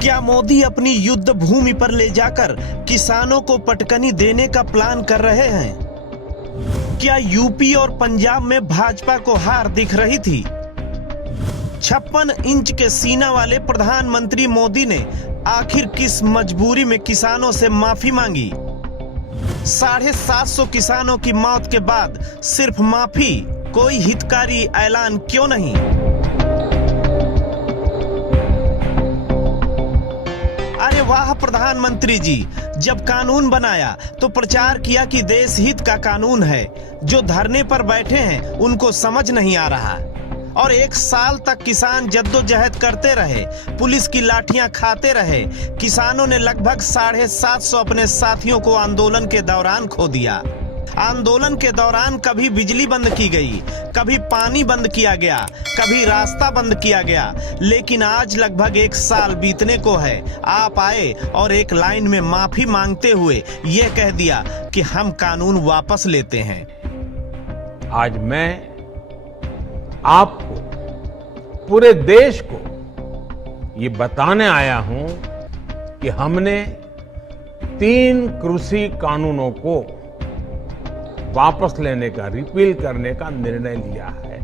क्या मोदी अपनी युद्ध भूमि पर ले जाकर किसानों को पटकनी देने का प्लान कर रहे हैं? क्या यूपी और पंजाब में भाजपा को हार दिख रही थी? 56 इंच के सीना वाले प्रधानमंत्री मोदी ने आखिर किस मजबूरी में किसानों से माफी मांगी? 750 किसानों की मौत के बाद सिर्फ माफी, कोई हितकारी ऐलान क्यों नहीं? अरे वाह प्रधानमंत्री जी, जब कानून बनाया तो प्रचार किया कि देश हित का कानून है। जो धरने पर बैठे हैं उनको समझ नहीं आ रहा। और 1 साल तक किसान जद्दोजहद करते रहे, पुलिस की लाठियां खाते रहे। किसानों ने लगभग 750 अपने साथियों को आंदोलन के दौरान खो दिया। आंदोलन के दौरान कभी बिजली बंद की गई, कभी पानी बंद किया गया, कभी रास्ता बंद किया गया, लेकिन आज लगभग 1 साल बीतने को है। आप आए और एक लाइन में माफी मांगते हुए यह कह दिया कि हम कानून वापस लेते हैं। आज मैं आपको, पूरे देश को ये बताने आया हूं कि हमने 3 कृषि कानूनों को वापस लेने का, रिपील करने का निर्णय लिया है।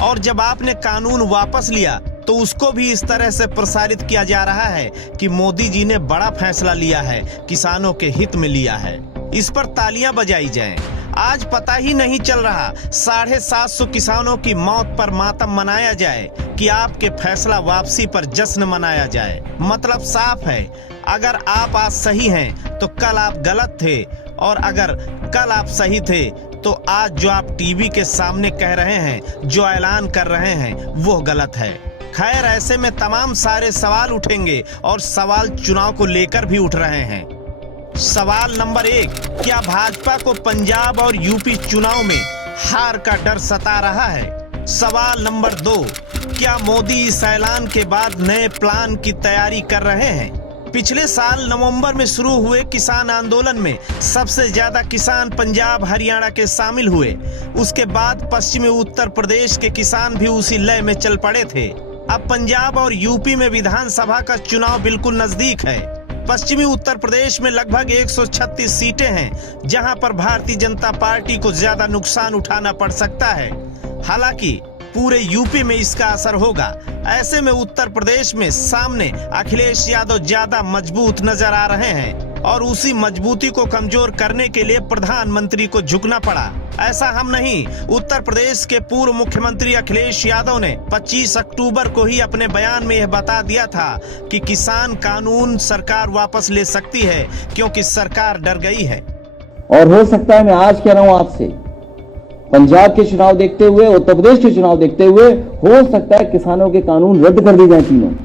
और जब आपने कानून वापस लिया तो उसको भी इस तरह से प्रसारित किया जा रहा है कि मोदी जी ने बड़ा फैसला लिया है, किसानों के हित में लिया है। इस पर तालियां बजाई जाएं। आज पता ही नहीं चल रहा 750 किसानों की मौत पर मातम मनाया जाए कि आपके फैसला वापसी पर जश्न मनाया जाए। मतलब साफ है, अगर आप आज सही हैं तो कल आप गलत थे, और अगर कल आप सही थे तो आज जो आप टीवी के सामने कह रहे हैं, जो ऐलान कर रहे हैं, वो गलत है। खैर, ऐसे में तमाम सारे सवाल उठेंगे और सवाल चुनाव को लेकर भी उठ रहे हैं। सवाल नंबर 1, क्या भाजपा को पंजाब और यूपी चुनाव में हार का डर सता रहा है? सवाल नंबर 2, क्या मोदी इस ऐलान के बाद नए प्लान की तैयारी कर रहे हैं? पिछले साल नवंबर में शुरू हुए किसान आंदोलन में सबसे ज्यादा किसान पंजाब, हरियाणा के शामिल हुए। उसके बाद पश्चिमी उत्तर प्रदेश के किसान भी उसी लय में चल पड़े थे। अब पंजाब और यूपी में विधानसभा का चुनाव बिल्कुल नजदीक है। पश्चिमी उत्तर प्रदेश में लगभग 136 सीटें हैं, जहां पर भारतीय जनता पार्टी को ज्यादा नुकसान उठाना पड़ सकता है। हालांकि पूरे यूपी में इसका असर होगा। ऐसे में उत्तर प्रदेश में सामने अखिलेश यादव ज्यादा मजबूत नजर आ रहे हैं, और उसी मजबूती को कमजोर करने के लिए प्रधानमंत्री को झुकना पड़ा। ऐसा हम नहीं, उत्तर प्रदेश के पूर्व मुख्यमंत्री अखिलेश यादव ने 25 अक्टूबर को ही अपने बयान में यह बता दिया था कि किसान कानून सरकार वापस ले सकती है, क्योंकि सरकार डर गई है। और हो सकता है, मैं आज कह रहा हूं आपसे, पंजाब के चुनाव देखते हुए, उत्तर प्रदेश के चुनाव देखते हुए, हो सकता है किसानों के कानून रद्द कर दिए जाए तीनों।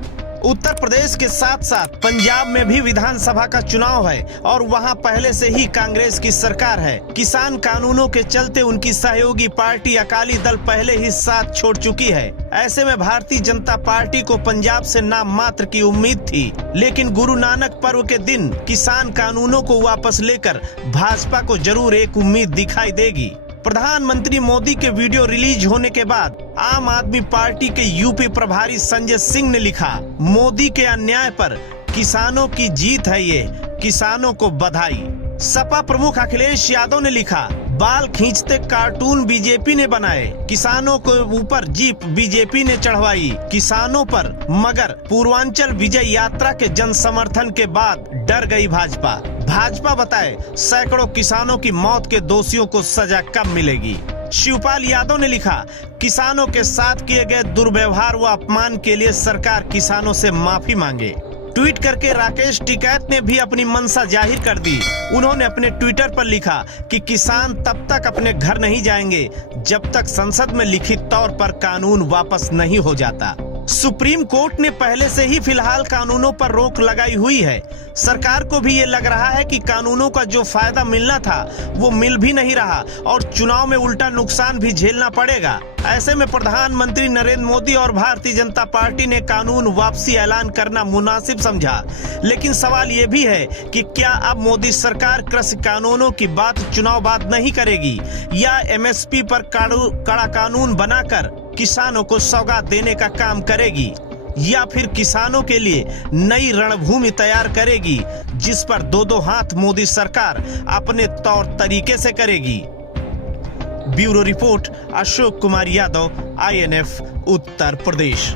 उत्तर प्रदेश के साथ साथ पंजाब में भी विधानसभा का चुनाव है, और वहां पहले से ही कांग्रेस की सरकार है। किसान कानूनों के चलते उनकी सहयोगी पार्टी अकाली दल पहले ही साथ छोड़ चुकी है। ऐसे में भारतीय जनता पार्टी को पंजाब से नाम मात्र की उम्मीद थी, लेकिन गुरु नानक पर्व के दिन किसान कानूनों को वापस लेकर भाजपा को जरूर एक उम्मीद दिखाई देगी। प्रधानमंत्री मोदी के वीडियो रिलीज होने के बाद आम आदमी पार्टी के यूपी प्रभारी संजय सिंह ने लिखा, मोदी के अन्याय पर किसानों की जीत है, ये किसानों को बधाई। सपा प्रमुख अखिलेश यादव ने लिखा, बाल खींचते कार्टून बीजेपी ने बनाए, किसानों के ऊपर जीप बीजेपी ने चढ़वाई किसानों पर, मगर पूर्वांचल विजय यात्रा के जन समर्थन के बाद डर गई भाजपा। भाजपा बताए, सैकड़ों किसानों की मौत के दोषियों को सजा कब मिलेगी? शिवपाल यादव ने लिखा, किसानों के साथ किए गए दुर्व्यवहार व अपमान के लिए सरकार किसानों से माफी मांगे। ट्वीट करके राकेश टिकैत ने भी अपनी मंशा जाहिर कर दी। उन्होंने अपने ट्विटर पर लिखा कि किसान तब तक अपने घर नहीं जाएंगे जब तक संसद में लिखित तौर पर कानून वापस नहीं हो जाता। सुप्रीम कोर्ट ने पहले से ही फिलहाल कानूनों पर रोक लगाई हुई है। सरकार को भी ये लग रहा है कि कानूनों का जो फायदा मिलना था वो मिल भी नहीं रहा, और चुनाव में उल्टा नुकसान भी झेलना पड़ेगा। ऐसे में प्रधानमंत्री नरेंद्र मोदी और भारतीय जनता पार्टी ने कानून वापसी ऐलान करना मुनासिब समझा। लेकिन सवाल ये भी है कि क्या अब मोदी सरकार कृषि कानूनों की बात चुनाव बाद नहीं करेगी, या एमएसपी पर कड़ा कानून बनाकर किसानों को सौगात देने का काम करेगी? या फिर किसानों के लिए नई रणभूमि तैयार करेगी जिस पर दो दो हाथ मोदी सरकार अपने तौर तरीके से करेगी। Bureau report, Ashok Kumar Yadav, INF, Uttar Pradesh.